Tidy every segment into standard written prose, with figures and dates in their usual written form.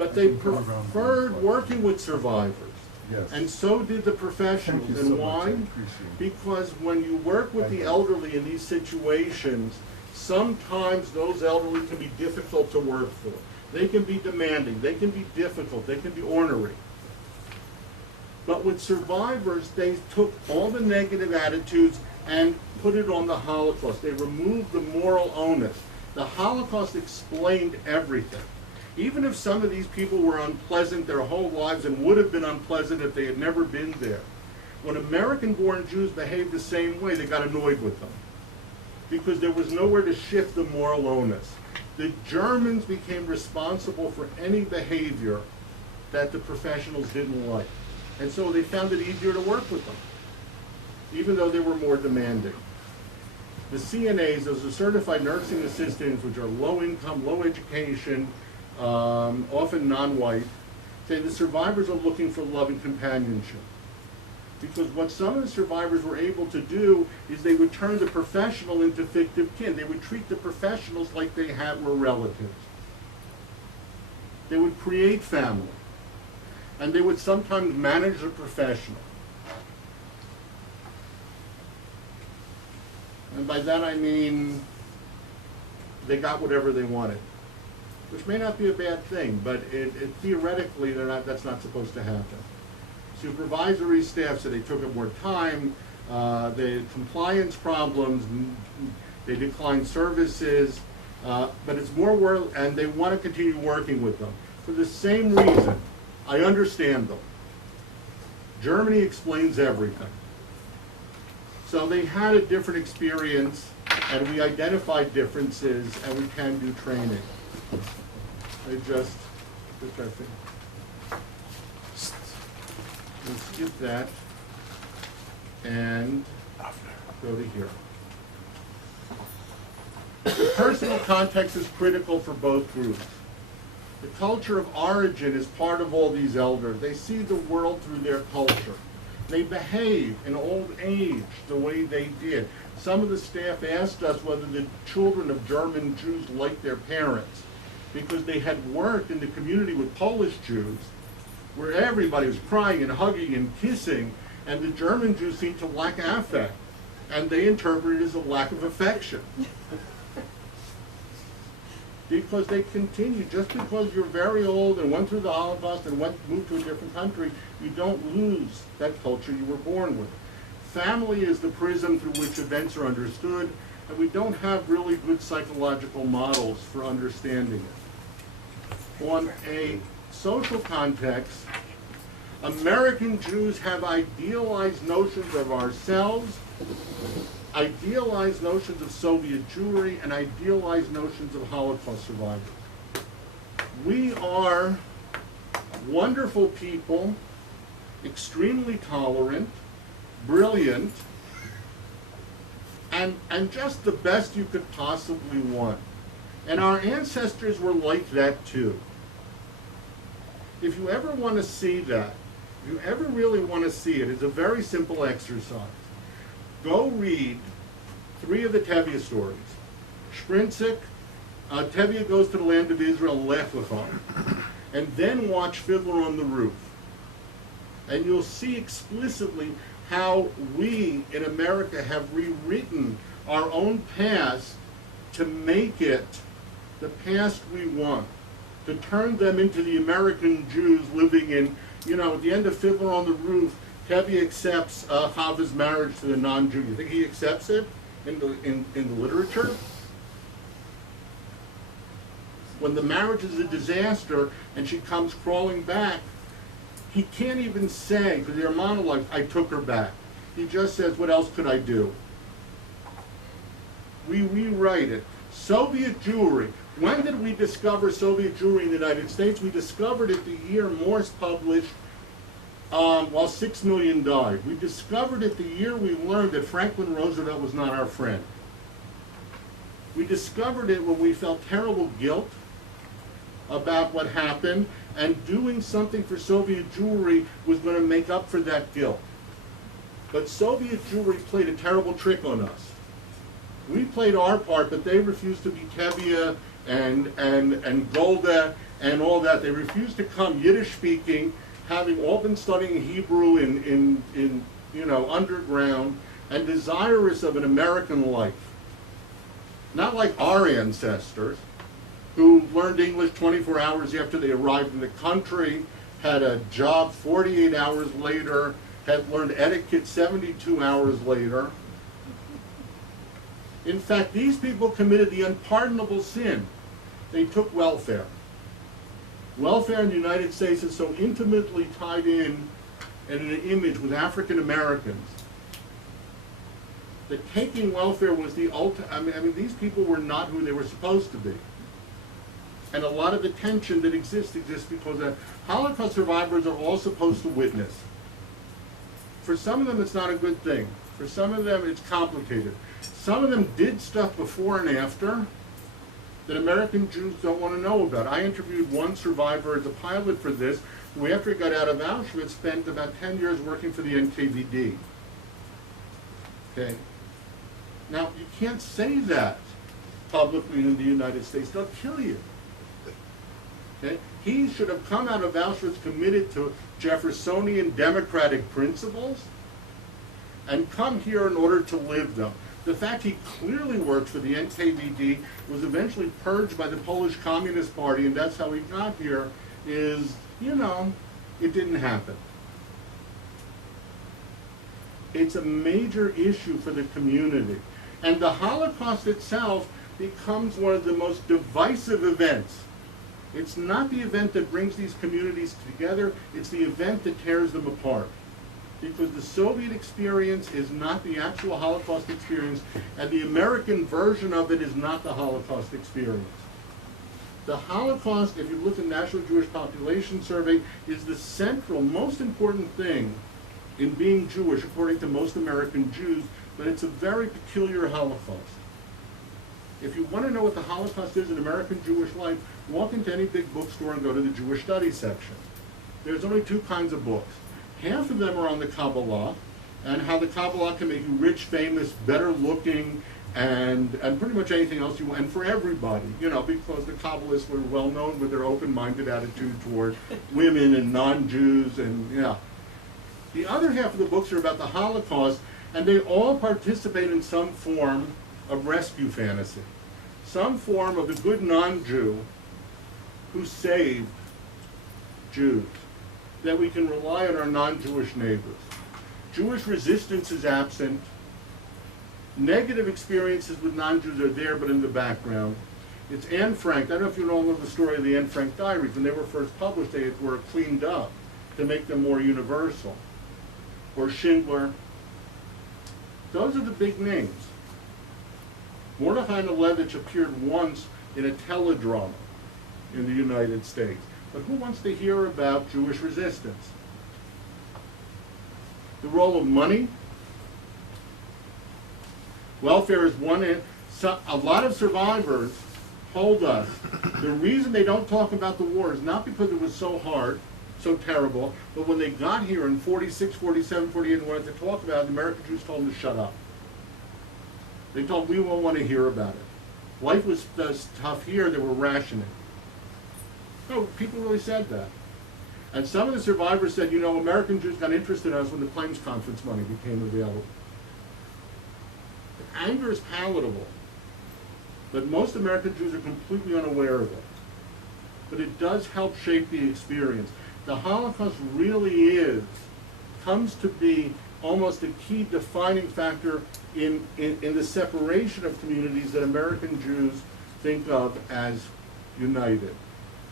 But they preferred working with survivors. Yes. And so did the professionals. Thank you And so much. why? I appreciate it. Because when you work with the elderly in these situations, sometimes those elderly can be difficult to work for. They can be demanding, they can be difficult, they can be ornery. But with survivors, they took all the negative attitudes and put it on the Holocaust. They removed the moral onus. The Holocaust explained everything. Even if some of these people were unpleasant their whole lives and would have been unpleasant if they had never been there, when American-born Jews behaved the same way, they got annoyed with them because there was nowhere to shift the moral onus. The Germans became responsible for any behavior that the professionals didn't like. And so they found it easier to work with them, even though they were more demanding. The CNAs, those are certified nursing assistants, which are low income, low education, often non-white, say the survivors are looking for love and companionship. Because what some of the survivors were able to do is they would turn the professional into fictive kin. They would treat the professionals like they were relatives. They would create family. And they would sometimes manage the professional. And by that I mean they got whatever they wanted, which may not be a bad thing, but theoretically that's not supposed to happen. Supervisory staff said they took up more time, they had compliance problems, they declined services, but it's more work, and they want to continue working with them. For the same reason, I understand them. Germany explains everything. So they had a different experience, and we identified differences, and we can do training. Let's skip that and go to here. The personal context is critical for both groups. The culture of origin is part of all these elders. They see the world through their culture. They behave in old age the way they did. Some of the staff asked us whether the children of German Jews liked their parents, because they had worked in the community with Polish Jews where everybody was crying and hugging and kissing, and the German Jews seemed to lack affect, and they interpreted it as a lack of affection. Because they continue, just because you're very old and went through the Holocaust and moved to a different country, you don't lose that culture you were born with. Family is the prism through which events are understood, and we don't have really good psychological models for understanding it. On a social context, American Jews have idealized notions of ourselves, idealized notions of Soviet Jewry, and idealized notions of Holocaust survivors. We are wonderful people, extremely tolerant, brilliant, and just the best you could possibly want. And our ancestors were like that too. If you ever want to see that, if you ever really want to see it, it's a very simple exercise. Go read 3 of the Tevye stories. Shprinzik, Tevye goes to the land of Israel, Lech Lecha, and then watch Fiddler on the Roof. And you'll see explicitly how we in America have rewritten our own past to make it the past we want, to turn them into the American Jews living in, at the end of Fiddler on the Roof, Tevye accepts Chava's marriage to the non-Jew. You think he accepts it in the literature? When the marriage is a disaster and she comes crawling back, he can't even say, because they're monologue, I took her back. He just says, what else could I do? We rewrite it. Soviet Jewry. When did we discover Soviet Jewry in the United States? We discovered it the year Morse published while 6 million died. We discovered it the year we learned that Franklin Roosevelt was not our friend. We discovered it when we felt terrible guilt about what happened, and doing something for Soviet Jewry was going to make up for that guilt. But Soviet Jewry played a terrible trick on us. We played our part, but they refused to be Tevye and Golda and all that. They refused to come, Yiddish speaking, having all been studying Hebrew in you know, underground, and desirous of an American life. Not like our ancestors, who learned English 24 hours after they arrived in the country, had a job 48 hours later, had learned etiquette 72 hours later. In fact, these people committed the unpardonable sin. They took welfare. Welfare in the United States is so intimately tied in an image with African Americans that taking welfare was the ultimate. I mean, these people were not who they were supposed to be. And a lot of the tension that exists because Holocaust survivors are all supposed to witness. For some of them, it's not a good thing. For some of them, it's complicated. Some of them did stuff before and after that American Jews don't want to know about. I interviewed one survivor as a pilot for this, who after he got out of Auschwitz spent about 10 years working for the NKVD. Okay? Now, you can't say that publicly in the United States. They'll kill you. Okay? He should have come out of Auschwitz committed to Jeffersonian democratic principles and come here in order to live them. The fact he clearly worked for the NKVD, was eventually purged by the Polish Communist Party, and that's how he got here, is, you know, it didn't happen. It's a major issue for the community. And the Holocaust itself becomes one of the most divisive events. It's not the event that brings these communities together, it's the event that tears them apart. Because the Soviet experience is not the actual Holocaust experience, and the American version of it is not the Holocaust experience. The Holocaust, if you look at the National Jewish Population Survey, is the central, most important thing in being Jewish, according to most American Jews, but it's a very peculiar Holocaust. If you want to know what the Holocaust is in American Jewish life, walk into any big bookstore and go to the Jewish Studies section. There's only two kinds of books. Half of them are on the Kabbalah, and how the Kabbalah can make you rich, famous, better looking, and pretty much anything else you want, and for everybody, you know, because the Kabbalists were well known with their open-minded attitude toward women and non-Jews, and yeah. The other half of the books are about the Holocaust, and they all participate in some form of rescue fantasy, some form of the good non-Jew who saved Jews, that we can rely on our non-Jewish neighbors. Jewish resistance is absent. Negative experiences with non-Jews are there, but in the background. It's Anne Frank. I don't know if you all know the story of the Anne Frank diaries. When they were first published, they were cleaned up to make them more universal. Or Schindler. Those are the big names. Mordechai Nalevich appeared once in a teledrama in the United States. But who wants to hear about Jewish resistance? The role of money. Welfare is one end. So, a lot of survivors told us the reason they don't talk about the war is not because it was so hard, so terrible, but when they got here in 46, 47, 48 and wanted to talk about it, the American Jews told them to shut up. They told them, we won't want to hear about it. Life was tough here, they were rationing. No, people really said that. And some of the survivors said, you know, American Jews got interested in us when the claims conference money became available. The anger is palatable, but most American Jews are completely unaware of it. But it does help shape the experience. The Holocaust really comes to be almost a key defining factor in the separation of communities that American Jews think of as united.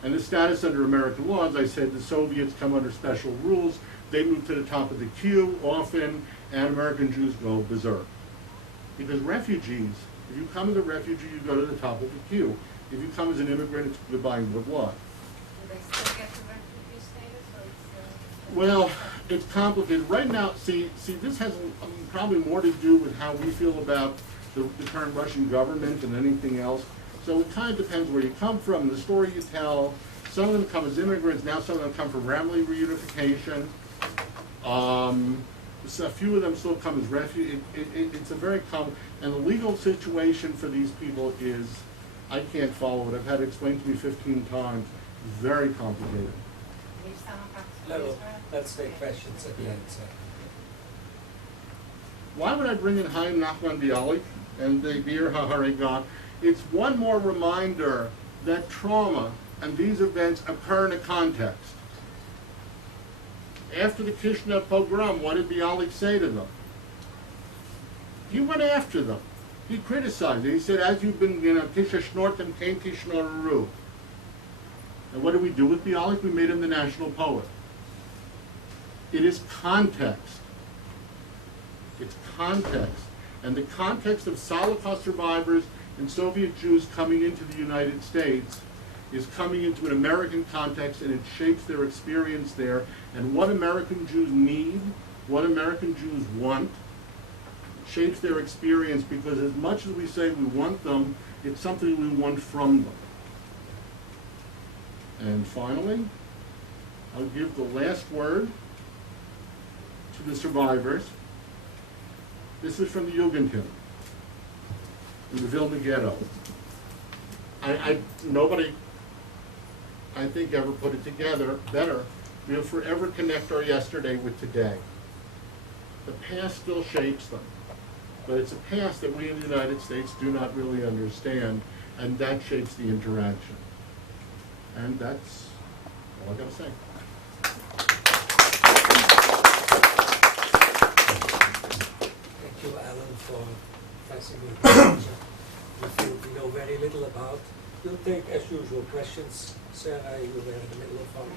And the status under American law, as I said, the Soviets come under special rules. They move to the top of the queue often, and American Jews go berserk. Because refugees, if you come as a refugee, you go to the top of the queue. If you come as an immigrant, it's goodbye and good luck. Do they still get the refugee status, or it's Well, it's complicated. Right now, see, this has probably more to do with how we feel about the current Russian government than anything else. So it kind of depends where you come from, the story you tell. Some of them come as immigrants, now some of them come from family reunification. So a few of them still come as refugees. It's a very common, and the legal situation for these people is I can't follow it. I've had it explained to me 15 times. Very complicated. If someone comes to No, Israel. let's take questions at the end, sir. Why would I bring in Chaim Nachman Bialik and the Bir HaHaregan? It's one more reminder that trauma and these events occur in a context. After the Kishinev pogrom, what did Bialik say to them? He went after them. He criticized it. He said, as you've been, Tisha Shnortem, Kain Tishnoru. And what did we do with Bialik? We made him the national poet. It is context. It's context. And the context of Holocaust survivors and Soviet Jews coming into the United States is coming into an American context, and it shapes their experience there. And what American Jews need, what American Jews want, shapes their experience, because as much as we say we want them, it's something we want from them. And finally, I'll give the last word to the survivors. This is from the Jugendhymn in the Vilna Ghetto. Nobody, I think, ever put it together better. We'll forever connect our yesterday with today. The past still shapes them, but it's a past that we in the United States do not really understand, and that shapes the interaction. And that's all I gotta say. Thank you, Alan, for passing me the picture. We feel we know very little about. We'll take, as usual, questions. Sarah, you were in the middle of one.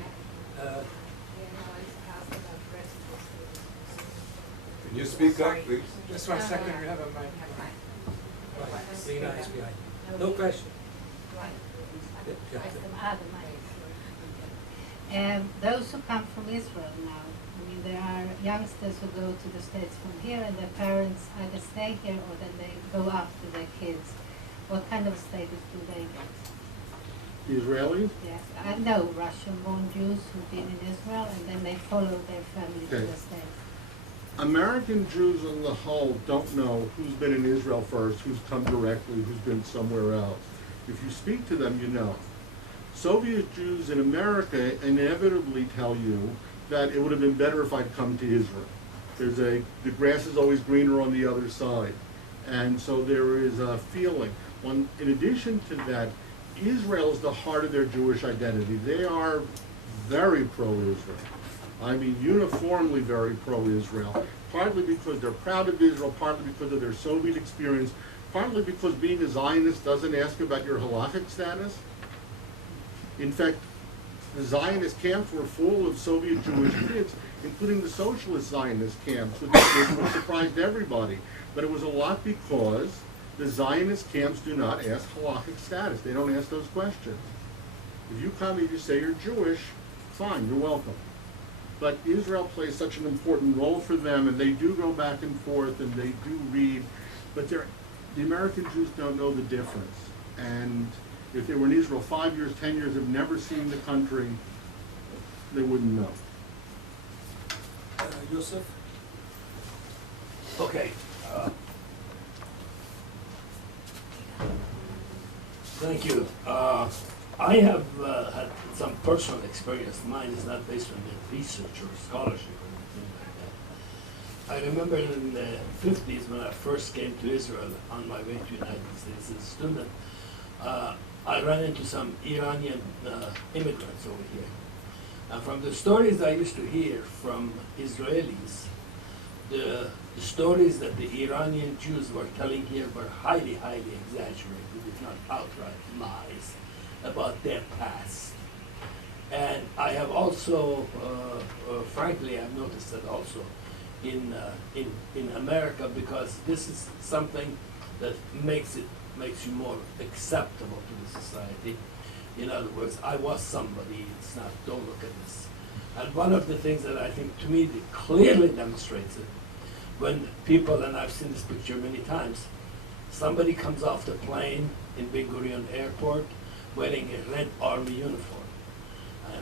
Can you speak up, please? Just 1 second, we have a mic. Right, Lena is behind. No question. Those who come from Israel now, I mean, there are youngsters who go to the States from here, and their parents either stay here or then they go after their kids. What kind of status do they get? The Israelis? Yes, I know Russian-born Jews who've been in Israel, and then they follow their family to Okay. the States. American Jews on the whole don't know who's been in Israel first, who's come directly, who's been somewhere else. If you speak to them, you know. Soviet Jews in America inevitably tell you that it would have been better if I'd come to Israel. The grass is always greener on the other side. And so there is a feeling. In addition to that, Israel is the heart of their Jewish identity. They are very pro-Israel. I mean, uniformly very pro-Israel, partly because they're proud of Israel, partly because of their Soviet experience, partly because being a Zionist doesn't ask about your halachic status. In fact, the Zionist camps were full of Soviet Jewish kids, including the socialist Zionist camps, which surprised everybody. But it was a lot because the Zionist camps do not ask halachic status. They don't ask those questions. If you come and you say you're Jewish, fine, you're welcome. But Israel plays such an important role for them, and they do go back and forth, and they do read, but the American Jews don't know the difference. And if they were in Israel 5 years, 10 years, have never seen the country, they wouldn't know. Yusuf? Okay. Thank you. I have had some personal experience. Mine is not based on the research or scholarship or anything like that. I remember in the 50s when I first came to Israel on my way to the United States as a student, I ran into some Iranian immigrants over here. And from the stories I used to hear from Israelis, the stories that the Iranian Jews were telling here were highly, highly exaggerated, if not outright lies about their past. And I have also, frankly, I've noticed that also in America, because this is something that makes you more acceptable to the society. In other words, I was somebody, it's not, don't look at this. And one of the things that I think to me that clearly demonstrates it, when people, and I've seen this picture many times, somebody comes off the plane in Ben Gurion Airport wearing a red army uniform.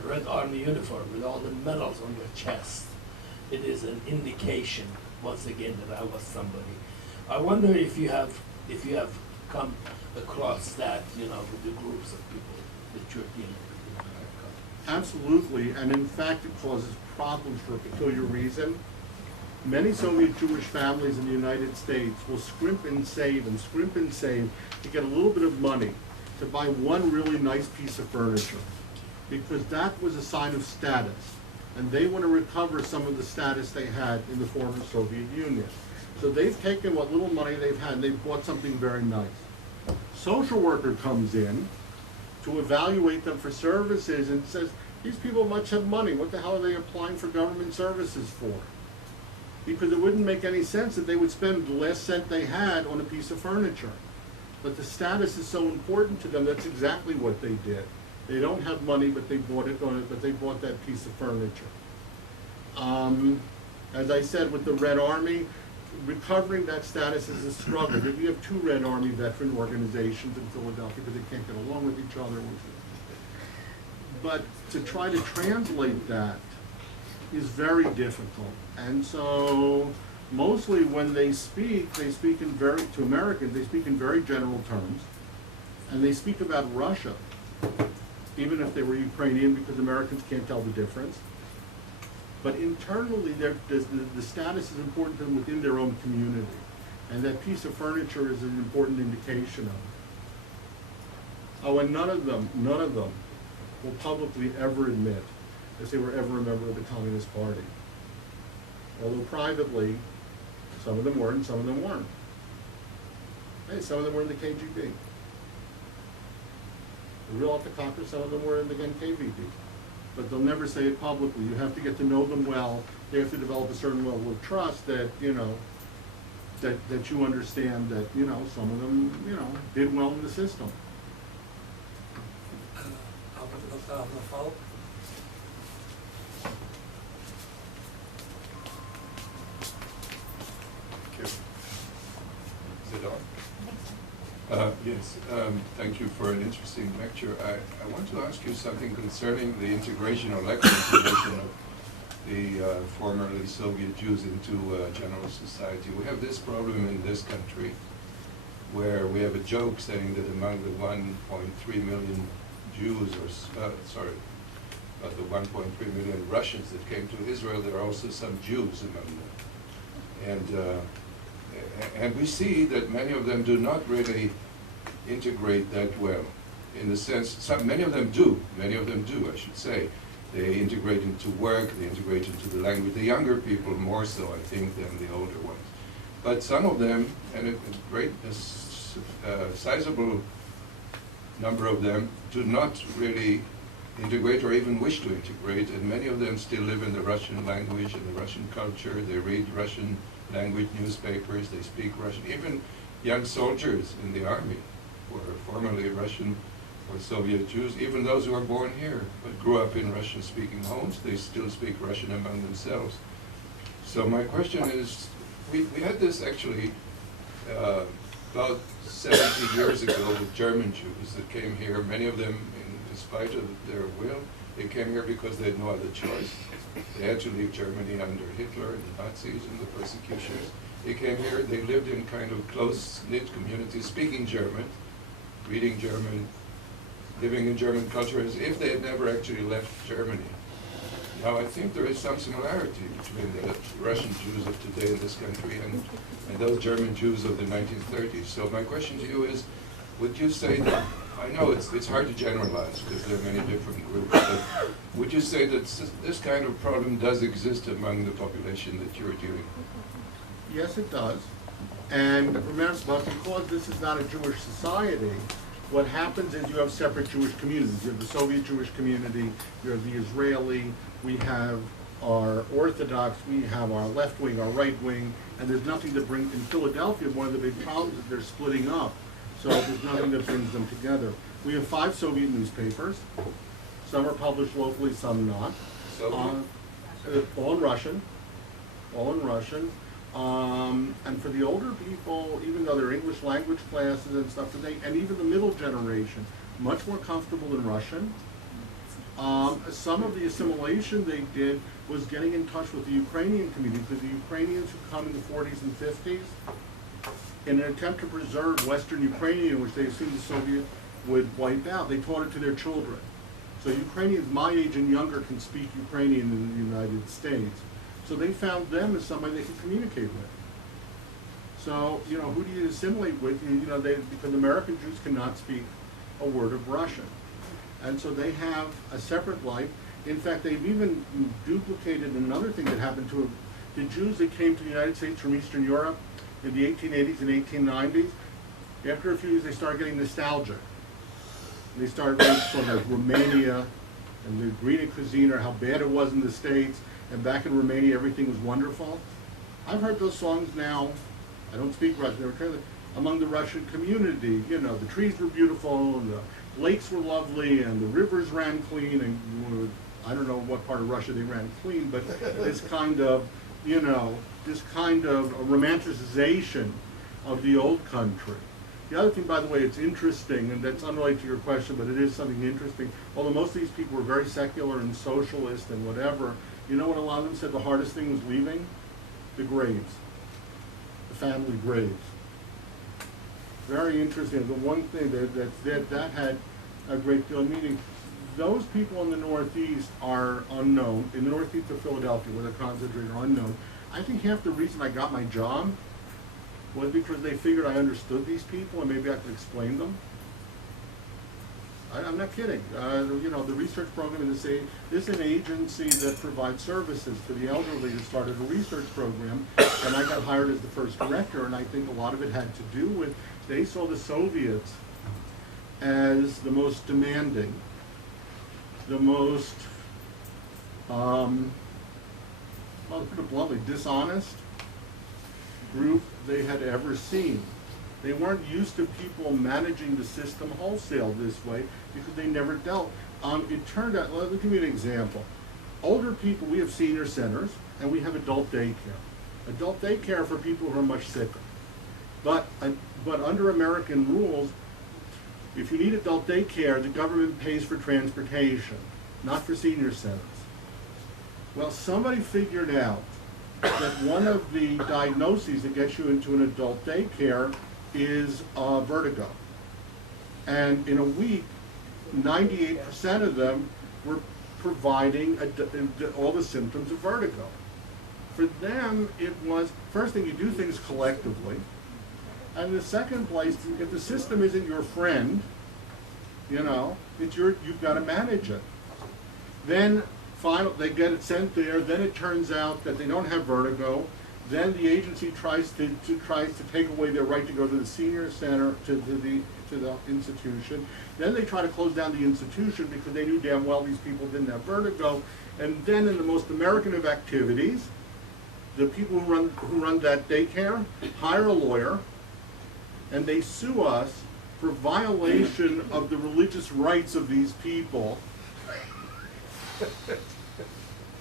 A red army uniform with all the medals on their chest. It is an indication, once again, that I was somebody. I wonder if you have come across that, you know, with the groups of people that you're dealing with in America. Absolutely, and in fact, it causes problems for a peculiar reason. Many Soviet Jewish families in the United States will scrimp and save to get a little bit of money to buy one really nice piece of furniture, because that was a sign of status, and they want to recover some of the status they had in the former Soviet Union. So they've taken what little money they've had and they've bought something very nice. Social worker comes in to evaluate them for services and says, these people must have money. What the hell are they applying for government services for? Because it wouldn't make any sense that they would spend the last cent they had on a piece of furniture. But the status is so important to them, that's exactly what they did. They don't have money, but they bought that piece of furniture. As I said, with the Red Army, recovering that status is a struggle. We have 2 Red Army veteran organizations in Philadelphia because they can't get along with each other. But to try to translate that is very difficult. And so mostly when they speak to Americans, they speak in very general terms. And they speak about Russia, even if they were Ukrainian, because Americans can't tell the difference. But internally, the status is important to them within their own community. And that piece of furniture is an important indication of it. Oh, and none of them will publicly ever admit if they were ever a member of the Communist Party. Although privately, some of them were and some of them weren't. Hey, some of them were in the KGB. The real off-the-cocker, some of them were in the NKVD. But they'll never say it publicly. You have to get to know them well. They have to develop a certain level of trust that, you know, that you understand that, you know, some of them, you know, did well in the system. Mevrouw. Thank you. Is it on? Yes, thank you for an interesting lecture. I want to ask you something concerning the integration or lack of integration of the formerly Soviet Jews into general society. We have this problem in this country where we have a joke saying that among the 1.3 million Jews, the 1.3 million Russians that came to Israel, there are also some Jews among them. And we see that many of them do not really integrate that well. In the sense, many of them do, I should say. They integrate into work, they integrate into the language. The younger people more so, I think, than the older ones. But some of them, and a sizable number of them, do not really integrate or even wish to integrate, and many of them still live in the Russian language and the Russian culture. They read Russian language newspapers, they speak Russian. Even young soldiers in the army were formerly Russian or Soviet Jews. Even those who are born here but grew up in Russian-speaking homes, they still speak Russian among themselves. So my question is, we had this actually about 70 years ago with German Jews that came here, many of them in spite of their will. They came here because they had no other choice. They had to leave Germany under Hitler and the Nazis and the persecutions. They came here, they lived in kind of close-knit communities, speaking German, reading German, living in German culture as if they had never actually left Germany. Now, I think there is some similarity between the Russian Jews of today in this country and those German Jews of the 1930s. So my question to you is, would you say that, I know it's hard to generalize because there are many different groups, but would you say that this kind of problem does exist among the population that you're dealing with? Yes, it does. And remember, but because this is not a Jewish society, what happens is you have separate Jewish communities. You have the Soviet Jewish community, you have the Israeli, we have our Orthodox, we have our left wing, our right wing, and there's nothing to bring, in Philadelphia, one of the big problems is they're splitting up. So there's nothing that brings them together. We have 5 Soviet newspapers. Some are published locally, some not. All in Russian. And for the older people, even though they're English language classes and stuff today, and even the middle generation, much more comfortable in Russian. Some of the assimilation they did was getting in touch with the Ukrainian community, because the Ukrainians who come in the 40s and 50s, in an attempt to preserve Western Ukrainian, which they assumed the Soviet would wipe out, they taught it to their children. So Ukrainians my age and younger can speak Ukrainian in the United States. So they found them as somebody they could communicate with. So, you know, who do you assimilate with? You know, because American Jews cannot speak a word of Russian. And so they have a separate life. In fact, they've even duplicated another thing that happened to the Jews that came to the United States from Eastern Europe in the 1880s and 1890s. After a few years, they started getting nostalgic. They started writing songs like Romania and the Green cuisine, or how bad it was in the States, and back in Romania everything was wonderful. I've heard those songs now. I don't speak Russian. They were translated among the Russian community. You know, the trees were beautiful, and the lakes were lovely, and the rivers ran clean, and I don't know what part of Russia they ran clean, but this kind of, you know, this kind of romanticization of the old country. The other thing, by the way, it's interesting, and that's unrelated to your question, but it is something interesting. Although most of these people were very secular and socialist and whatever, you know what a lot of them said the hardest thing was leaving? The graves. The family graves. Very interesting. The one thing that had a great deal of meaning. Those people in the Northeast are unknown. In the Northeast of Philadelphia, where they're concentrated, are unknown. I think half the reason I got my job was because they figured I understood these people and maybe I could explain them. I'm not kidding. You know, the research program is an agency that provides services to the elderly. That started a research program, and I got hired as the first director, and I think a lot of it had to do with they saw the Soviets as the most demanding, the most, well, to put it bluntly, dishonest group they had ever seen. They weren't used to people managing the system wholesale this way because they never dealt. It turned out, let me give you an example. Older people, we have senior centers and we have adult daycare. Adult daycare for people who are much sicker. But under American rules, if you need adult daycare, the government pays for transportation, not for senior centers. Well, somebody figured out that one of the diagnoses that gets you into an adult daycare is vertigo. And in a week, 98% of them were providing all the symptoms of vertigo. For them, it was, first thing, you do things collectively. And the second place, if the system isn't your friend, you know, you've got to manage it. Then they get it sent there. Then it turns out that they don't have vertigo. Then the agency tries to take away their right to go to the senior center, to the institution. Then they try to close down the institution because they knew damn well these people didn't have vertigo. And then in the most American of activities, the people who run that daycare hire a lawyer, and they sue us for violation of the religious rights of these people,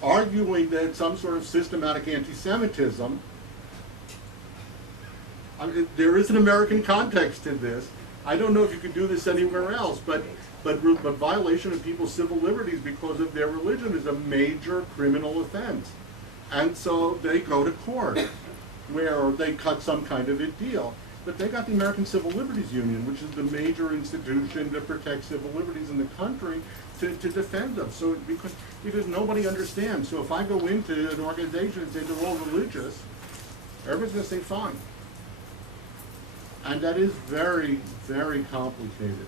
arguing that some sort of systematic anti-Semitism. I mean, there is an American context to this. I don't know if you could do this anywhere else, but violation of people's civil liberties because of their religion is a major criminal offense. And so they go to court, where they cut some kind of a deal. But they got the American Civil Liberties Union, which is the major institution that protects civil liberties in the country, to defend them. So because nobody understands. So if I go into an organization and say they're all religious, everybody's going to say fine. And that is very, very complicated.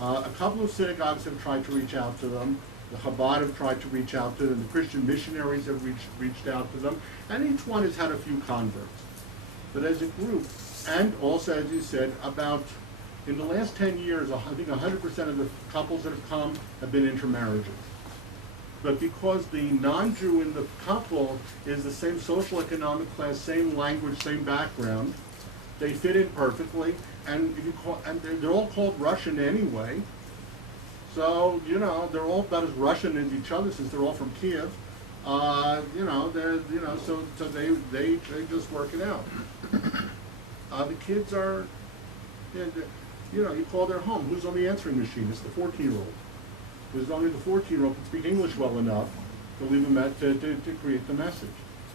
A couple of synagogues have tried to reach out to them. The Chabad have tried to reach out to them. The Christian missionaries have reached out to them. And each one has had a few converts. But as a group, and also, as you said, in the last 10 years, I think 100% of the couples that have come have been intermarriages. But because the non-Jew in the couple is the same social economic class, same language, same background, they fit in perfectly, and they're all called Russian anyway. So, you know, they're all about as Russian as each other since they're all from Kiev. So they just work it out. The kids are, you call their home. Who's on the answering machine? It's the 14-year-old. Because only the 14-year-old can speak English well enough to leave a to create the message.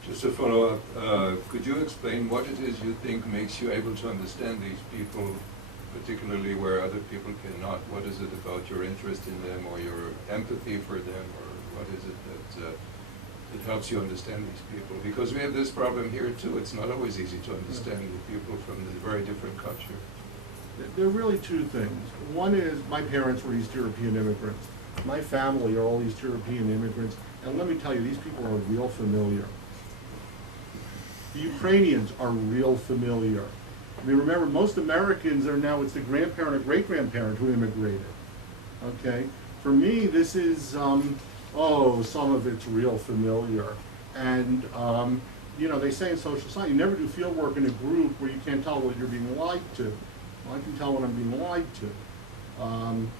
Just to follow up, could you explain what it is you think makes you able to understand these people, particularly where other people cannot? What is it about your interest in them or your empathy for them, or what is it that helps you understand these people? Because we have this problem here too. It's not always easy to understand the people from this very different culture. There are really two things. One is my parents were East European immigrants. My family are all East European immigrants. And let me tell you, these people are real familiar. The Ukrainians are real familiar. I mean, remember, most Americans are now, it's the grandparent or great-grandparent who immigrated. Okay? For me, this is, some of it's real familiar. And, you know, they say in social science, you never do field work in a group where you can't tell what you're being lied to. Well, I can tell when I'm being lied to.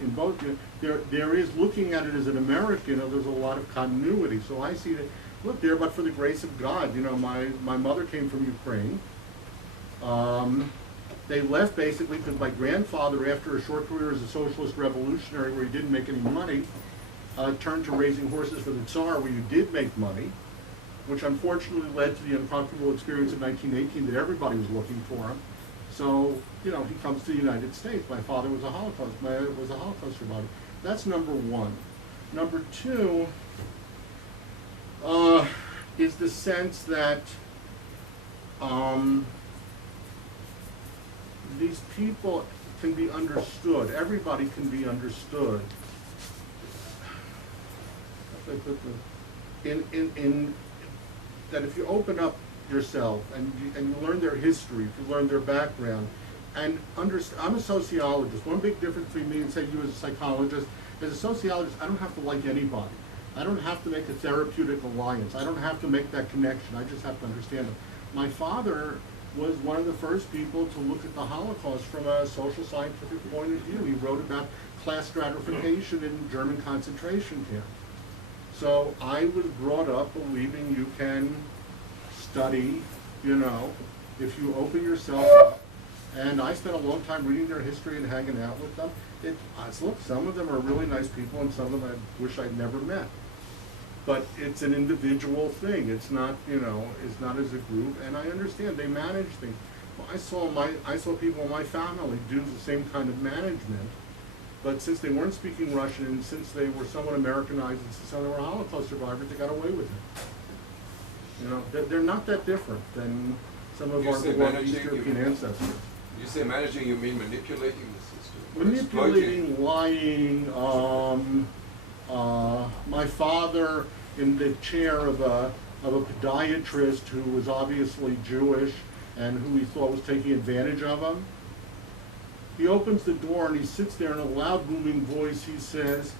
In both, there is, looking at it as an American, there's a lot of continuity. So I see that, look, there, but for the grace of God, you know, my mother came from Ukraine. They left basically because my grandfather, after a short career as a socialist revolutionary where he didn't make any money, turned to raising horses for the Tsar, where you did make money, which unfortunately led to the uncomfortable experience in 1918 that everybody was looking for him. So, you know, he comes to the United States. My father was a Holocaust survivor. That's number one. Number two is the sense that these people can be understood. Everybody can be understood. In that if you open up yourself and you learn their history, if you learn their background, and I'm a sociologist. One big difference between me and say you as a psychologist, as a sociologist, I don't have to like anybody. I don't have to make a therapeutic alliance. I don't have to make that connection. I just have to understand them. My father was one of the first people to look at the Holocaust from a social scientific point of view. He wrote about class stratification in German concentration camps. So I was brought up believing you can study, you know, if you open yourself up. And I spent a long time reading their history and hanging out with them. Look, some of them are really nice people and some of them I wish I'd never met. But it's an individual thing. It's not, you know, it's not as a group. And I understand they manage things. Well, I saw people in my family do the same kind of management. But since they weren't speaking Russian, and since they were somewhat Americanized, and since they were Holocaust survivors, they got away with it. You know, they're not that different than some of our beloved East European ancestors. You say managing, you mean manipulating the system? Manipulating, lying. My father, in the chair of a podiatrist who was obviously Jewish and who he thought was taking advantage of him. He opens the door and he sits there in a loud, booming voice. He says,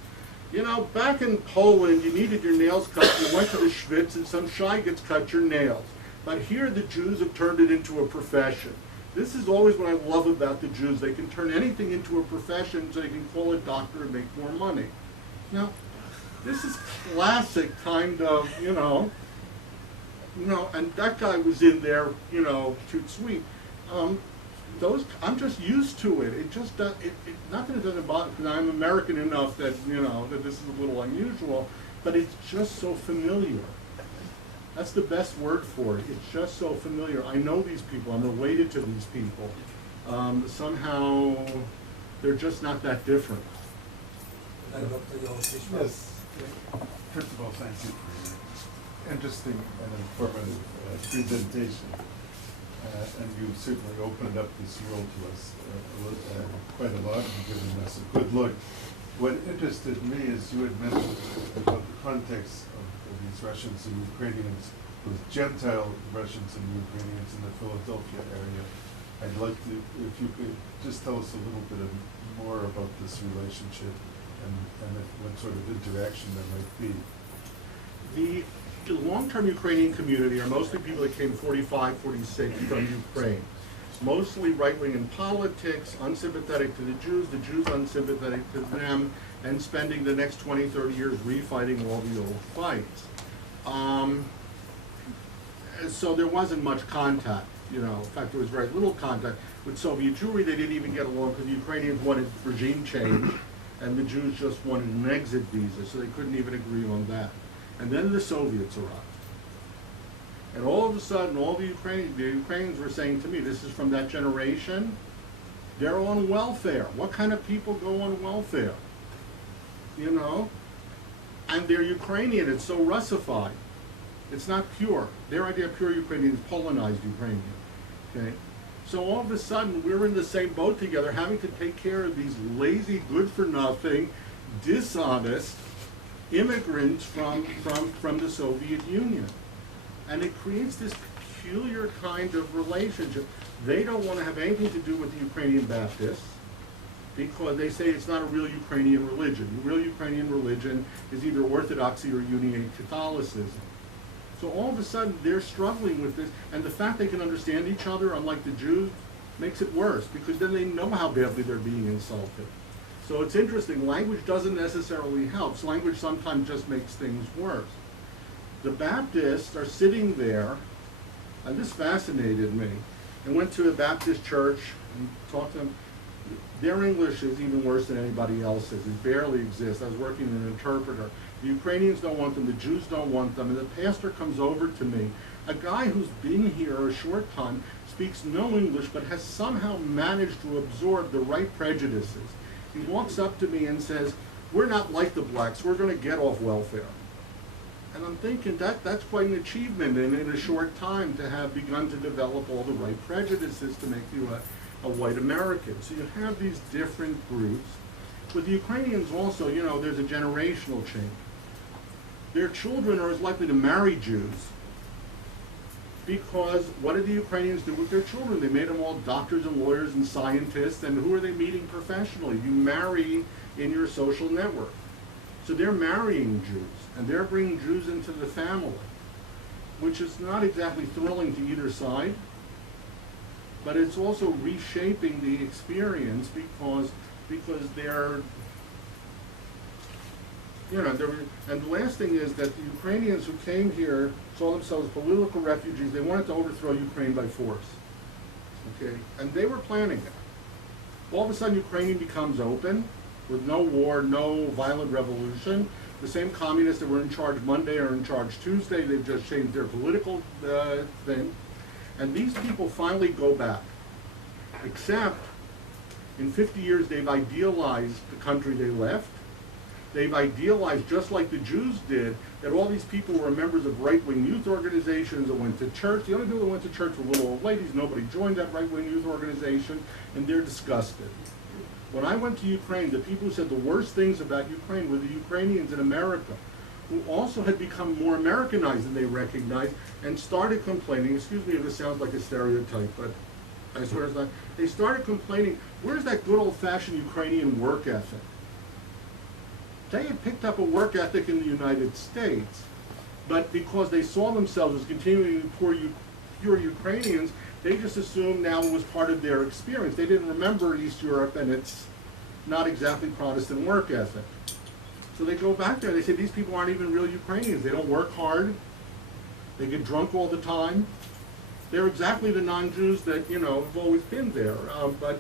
you know, back in Poland, you needed your nails cut. You went to the Schwitz and some shy gets cut your nails. But here the Jews have turned it into a profession. This is always what I love about the Jews. They can turn anything into a profession so they can call a doctor and make more money. Now, this is classic kind of, you know, and that guy was in there, you know, toot sweet. I'm just used to it. It just not that it doesn't bother, because I'm American enough that, you know, that this is a little unusual, but it's just so familiar. That's the best word for it. It's just so familiar. I know these people. I'm related to these people. Somehow, they're just not that different. Yes. First of all, thank you for your interesting and informative presentation. And you've certainly opened up this world to us quite a lot and given us a good look. What interested me is you had mentioned about the context of these Russians and Ukrainians, those Gentile Russians and Ukrainians in the Philadelphia area. I'd like to, if you could just tell us a little bit more about this relationship and what sort of interaction there might be. The long-term Ukrainian community are mostly people that came 45, 46 from Ukraine. Mostly right-wing in politics, unsympathetic to the Jews unsympathetic to them, and spending the next 20, 30 years refighting all the old fights. So there wasn't much contact, you know. In fact, there was very little contact. With Soviet Jewry, they didn't even get along because the Ukrainians wanted regime change, and the Jews just wanted an exit visa, so they couldn't even agree on that. And then the Soviets arrived. And all of a sudden, all the Ukrainians were saying to me, this is from that generation, they're on welfare. What kind of people go on welfare? You know? And they're Ukrainian, it's so Russified. It's not pure. Their idea of pure Ukrainian is Polonized Ukrainian. Okay? So all of a sudden, we're in the same boat together, having to take care of these lazy, good-for-nothing, dishonest immigrants from the Soviet Union. And it creates this peculiar kind of relationship. They don't want to have anything to do with the Ukrainian Baptists because they say it's not a real Ukrainian religion. The real Ukrainian religion is either Orthodoxy or Uniate Catholicism. So all of a sudden, they're struggling with this, and the fact they can understand each other, unlike the Jews, makes it worse, because then they know how badly they're being insulted. So it's interesting, language doesn't necessarily help. Language sometimes just makes things worse. The Baptists are sitting there, and this fascinated me. I went to a Baptist church and talked to them. Their English is even worse than anybody else's. It barely exists. I was working as an interpreter. The Ukrainians don't want them, the Jews don't want them, and the pastor comes over to me. A guy who's been here a short time, speaks no English, but has somehow managed to absorb the right prejudices. He walks up to me and says, we're not like the blacks, we're going to get off welfare. And I'm thinking that's quite an achievement in a short time to have begun to develop all the right prejudices to make you a white American. So you have these different groups. With the Ukrainians also, you know, there's a generational change. Their children are as likely to marry Jews because what did the Ukrainians do with their children? They made them all doctors and lawyers and scientists, and who are they meeting professionally? You marry in your social network. So they're marrying Jews, and they're bringing Jews into the family, which is not exactly thrilling to either side, but it's also reshaping the experience because they're, you know, and the last thing is that the Ukrainians who came here saw themselves political refugees. They wanted to overthrow Ukraine by force, okay? And they were planning it. All of a sudden, Ukraine becomes open with no war, no violent revolution. The same communists that were in charge Monday are in charge Tuesday. They've just changed their political thing. And these people finally go back, except in 50 years, they've idealized the country they left. They've idealized, just like the Jews did, that all these people were members of right-wing youth organizations that went to church. The only people that went to church were little old ladies. Nobody joined that right-wing youth organization, and they're disgusted. When I went to Ukraine, the people who said the worst things about Ukraine were the Ukrainians in America, who also had become more Americanized than they recognized and started complaining. Excuse me if it sounds like a stereotype, but I swear it's not. They started complaining, where's that good old-fashioned Ukrainian work ethic? They had picked up a work ethic in the United States, but because they saw themselves as continuing pure Ukrainians, they just assumed now it was part of their experience. They didn't remember East Europe and its not exactly Protestant work ethic. So they go back there, they say these people aren't even real Ukrainians. They don't work hard. They get drunk all the time. They're exactly the non-Jews that, you know, have always been there. But